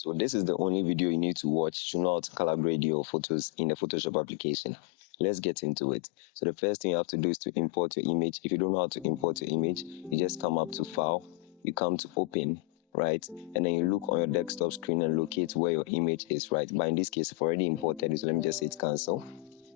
So this is the only video you need to watch to know how to color grade your photos in the Photoshop application. Let's get into it. So the first thing you have to do is to import your image. If you don't know how to import your image, you just come up to File, you come to Open, right? And then you look on your desktop screen and locate where your image is, right? But in this case, I've already imported it, so let me just hit cancel.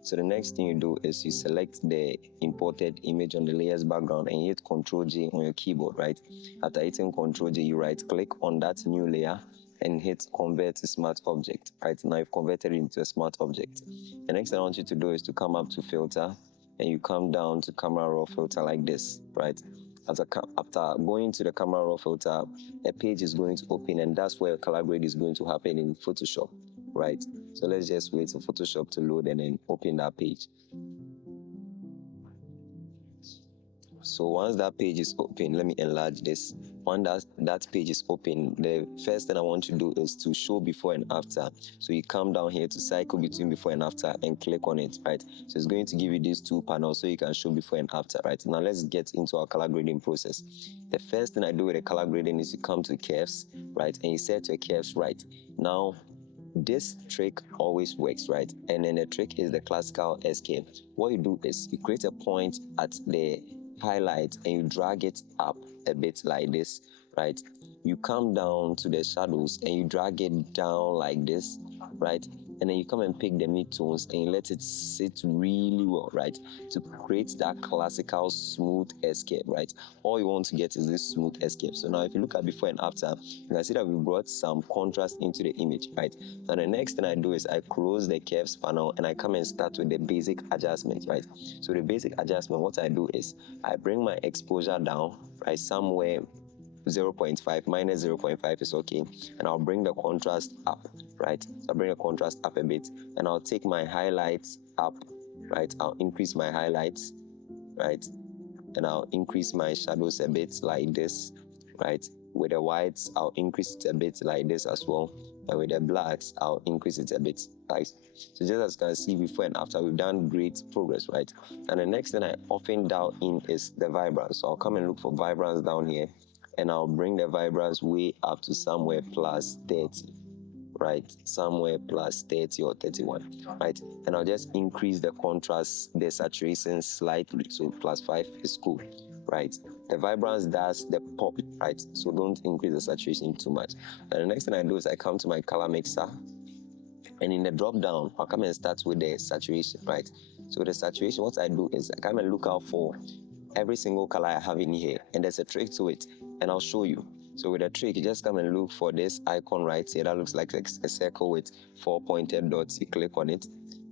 So the next thing you do is you select the imported image on the layers background and hit Ctrl J on your keyboard, right? After hitting Ctrl J, you right click on that new layer and hit convert to smart object, right? Now you've converted it into a smart object. The next thing I want you to do is to come up to filter and you come down to camera raw filter like this, right? After going to the camera raw filter, a page is going to open and that's where color grade is going to happen in Photoshop, right? So let's just wait for Photoshop to load and then open that page. So once that page is open, let me enlarge this. Once that page is open, the first thing I want to do is to show before and after. So you come down here to cycle between before and after and click on it, right? So it's going to give you these two panels so you can show before and after, right? Now let's get into our color grading process. The first thing I do with the color grading is you come to curves, right? And you set your curves right. Now, this trick always works, right? And then the trick is the classical escape. What you do is you create a point at the highlight and you drag it up a bit like this, right? You come down to the shadows and you drag it down like this, right? And then you come and pick the midtones and you let it sit really well, right? To create that classical smooth escape, right? All you want to get is this smooth escape. So now if you look at before and after, you can see that we brought some contrast into the image, right? Now the next thing I do is I close the curves panel and I come and start with the basic adjustment, right? So the basic adjustment, what I do is I bring my exposure down, right, somewhere 0.5 minus 0.5 is okay, and I'll bring the contrast up, right? So I'll bring the contrast up a bit and I'll take my highlights up, right? I'll increase my highlights, right? And I'll increase my shadows a bit like this, right? With the whites, I'll increase it a bit like this as well. And with the blacks, I'll increase it a bit, right? So just as you can see before and after, we've done great progress, right? And the next thing I often dial in is the vibrance. So I'll come and look for vibrance down here and I'll bring the vibrance way up to somewhere plus 30, right? Somewhere plus 30 or 31, right? And I'll just increase the contrast, the saturation slightly. So plus 5 is cool, right? The vibrance does the pop, right? So don't increase the saturation too much. And the next thing I do is I come to my color mixer and in the drop down, I'll come and start with the saturation, right? So the saturation, what I do is I come and look out for every single color I have in here, and there's a trick to it, and I'll show you. So with a trick, you just come and look for this icon right here that looks like a circle with 4 pointed dots. You click on it,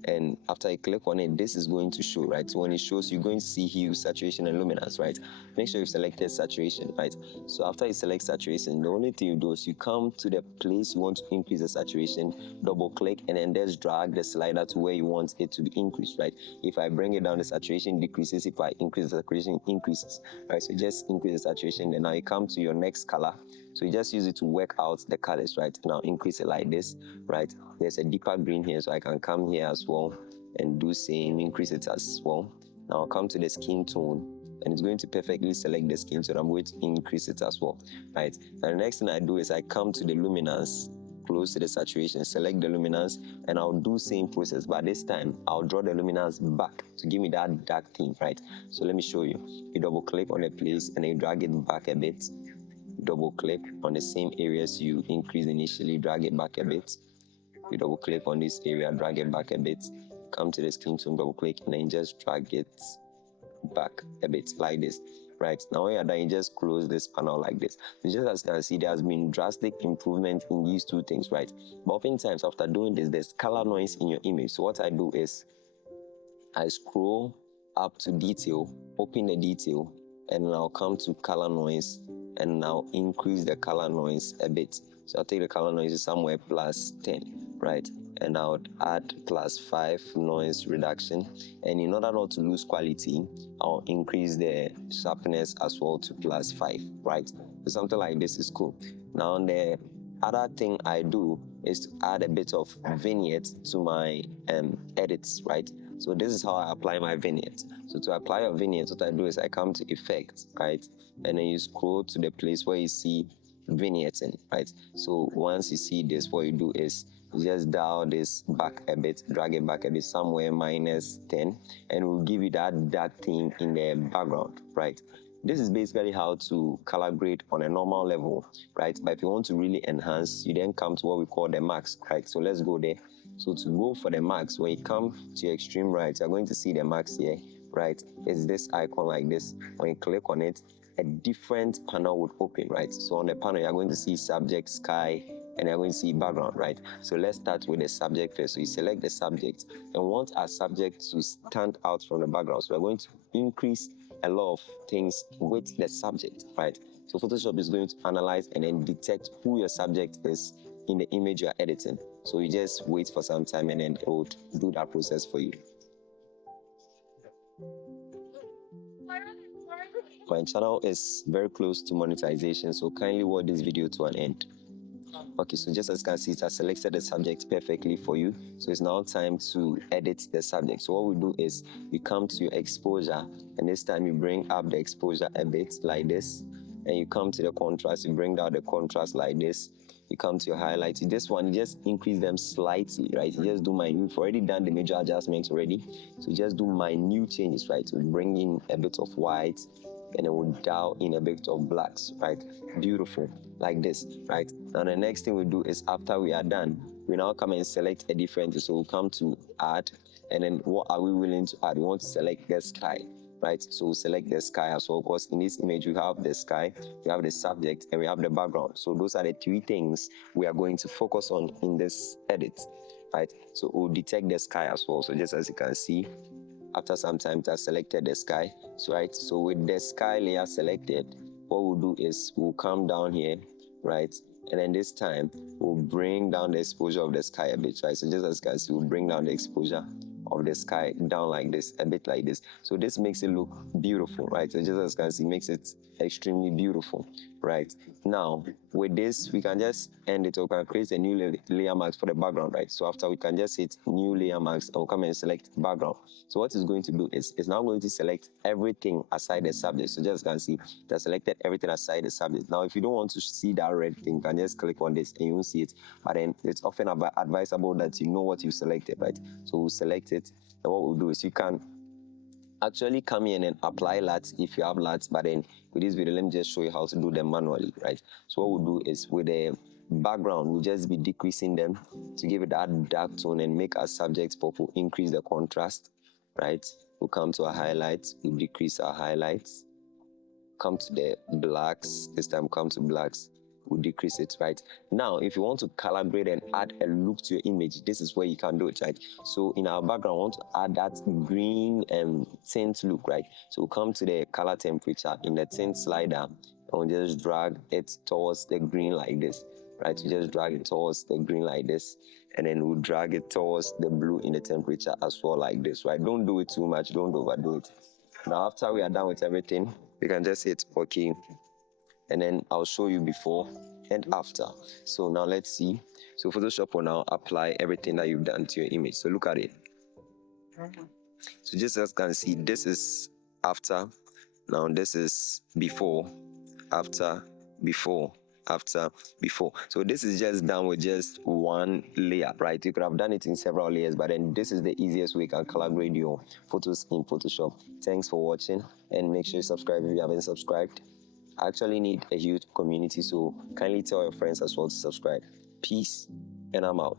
and after you click on it, this is going to show, right? So when it shows, you're going to see hue, saturation, and luminance, right? Make sure you've selected saturation, right? So after you select saturation, the only thing you do is you come to the place you want to increase the saturation, double click, and then just drag the slider to where you want it to be increased, right? If I bring it down, the saturation decreases. If I increase the saturation, it increases, right? So just increase the saturation, and now you come to your next color. So you just use it to work out the colors, right? Now increase it like this, right? There's a deeper green here, so I can come here as well and do same, increase it as well. Now I'll come to the skin tone and it's going to perfectly select the skin tone. I'm going to increase it as well, right? And the next thing I do is I come to the luminance, close to the saturation, select the luminance, and I'll do same process, but this time I'll draw the luminance back to give me that dark theme, right? So let me show you. You double click on the place and then you drag it back a bit. Double click on the same areas you increased initially, drag it back a bit. You double click on this area, drag it back a bit, come to the skin tone, double click, and then just drag it back a bit like this, right? Now when you're done, you just close this panel like this. So just as you can see, there has been drastic improvement in these two things, right? But oftentimes after doing this, there's color noise in your image. So what I do is I scroll up to detail, open the detail, and I'll come to color noise and I'll increase the color noise a bit. So I'll take the color noise to somewhere plus 10, right? And I would add plus 5 noise reduction. And in order not to lose quality, I'll increase the sharpness as well to plus 5, right? So something like this is cool. Now the other thing I do is to add a bit of vignette to my edits, right? So this is how I apply my vignette. So to apply a vignette, what I do is I come to effects, right? And then you scroll to the place where you see vignetting, right? So once you see this, what you do is you just dial this back a bit, drag it back a bit, somewhere -10, and it will give you that dark thing in the background, right? This is basically how to color grade on a normal level, right? But if you want to really enhance, you then come to what we call the max, right? So let's go there. So to go for the max, when you come to your extreme right, you're going to see the max here, right? It's this icon like this. When you click on it, a different panel would open, right? So on the panel, you're going to see subject, sky, and you're going to see background, right? So let's start with the subject first. So you select the subject and want our subject to stand out from the background. So we're going to increase a lot of things with the subject, right? So Photoshop is going to analyze and then detect who your subject is in the image you're editing. So you just wait for some time and then it will do that process for you. My channel is very close to monetization, so kindly watch this video to an end. Okay, so just as you can see, it has selected the subject perfectly for you. So it's now time to edit the subject. So what we do is we come to your exposure, and this time you bring up the exposure a bit like this, and you come to the contrast, you bring down the contrast like this. You come to your highlights. This one, you just increase them slightly, right? You just do minute. You've already done the major adjustments already, so you just do minute changes, right? So bring in a bit of white, and it will dial in a bit of blacks, right? Beautiful, like this, right? Now the next thing we do is after we are done, we now come and select a different. So we'll come to add, and then what are we willing to add? We want to select the sky, right? So we'll select the sky as well, because in this image we have the sky, we have the subject, and we have the background. So those are the three things we are going to focus on in this edit, right? So we'll detect the sky as well. So just as you can see, after some time it has selected the sky. So right, so with the sky layer selected, what we'll do is we'll come down here, right, and then this time we'll bring down the exposure of the sky a bit, right? So just as you can see, we'll bring down the exposure of the sky down like this, a bit like this. So this makes it look beautiful, right? So just as you can see, makes it extremely beautiful, right? Now with this, we can just end it, or we can create a new layer mask for the background, right? So after, we can just hit new layer mask and we'll come and select background. So what it's going to do is it's now going to select everything aside the subject. So just as you can see, it has selected everything aside the subject. Now if you don't want to see that red thing, you can just click on this and you won't see it. But then it's often advisable that you know what you selected, right? So we'll select it, and what we'll do is you can actually come in and apply LUTs if you have LUTs, but then with this video, let me just show you how to do them manually, right? So what we'll do is with the background, we'll just be decreasing them to give it that dark tone and make our subject purple, increase the contrast, right? We'll come to our highlights, we'll decrease our highlights, come to the blacks, this time come to blacks, we'll decrease it, right? Now if you want to color grade and add a look to your image, this is where you can do it, right? So in our background, I want to add that green tint look, right? So we'll come to the color temperature in the tint slider, and we'll just drag it towards the green like this, right? We just drag it towards the green like this, and then we'll drag it towards the blue in the temperature as well like this, right? Don't do it too much, don't overdo it. Now after we are done with everything, we can just hit OK, and then I'll show you before and after. So now let's see. So Photoshop will now apply everything that you've done to your image. So look at it. So just as you can see, this is after. Now this is before, after, before, after, before. So this is just done with just one layer, right? You could have done it in several layers, but then this is the easiest way you can color grade your photos in Photoshop. Thanks for watching, and make sure you subscribe if you haven't subscribed. I actually need a huge community, so kindly tell your friends as well to subscribe. Peace, and I'm out.